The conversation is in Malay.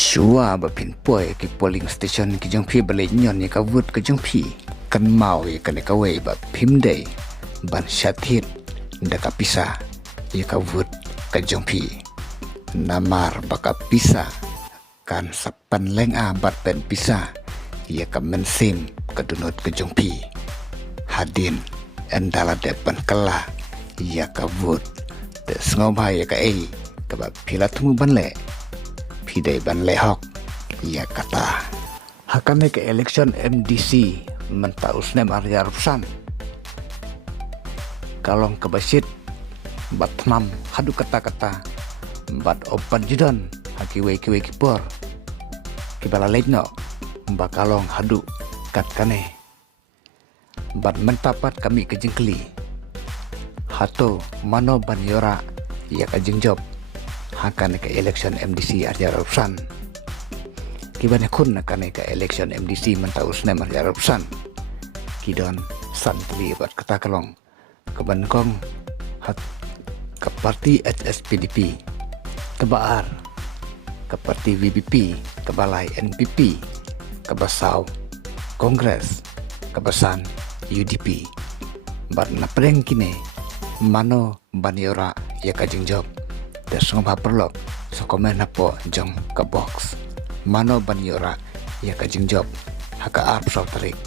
ชัวบะพินป่วยกิ polling station กิจงพี่บะเลยย้อนนี่ก็วุดกิจงพี่กันเมาอีกันก็เวยแบบพิมพ์ได้บันชาติดดะกะพิซาอีก็วุดกิจงพี่namar baka pisa kan sapan leng abat ben pisa ia ka mensim kedunut kejongpi hadin endala depan kala ia ka vut de ngomhai ka ei ka ba pila tumu banle pidai banle hok ia kata hakane ke election MDC menta usnem arya rupsan kalong kebasit batnam hadu kata-kata bat opan judan hakiwe kiwe kipor kibala leitno bakalong hadu kat kane bat mentapat kami kejengkeli hato mano banyora ya kajengjob hakane ke election MDC arja rupsan kibane kun kane ke election MDC mentaus nem arja rupsan kidon santli bat kata kalong kebankong hat ke parti HSPDP kebaar ke parti VBP ke balai NPP ke basau Kongres ke basan UDP bar na preng kine mano baniora ya kajing job desong ba perlok so komen hapo jong ke box mano baniora ya kajing job haka arp tarik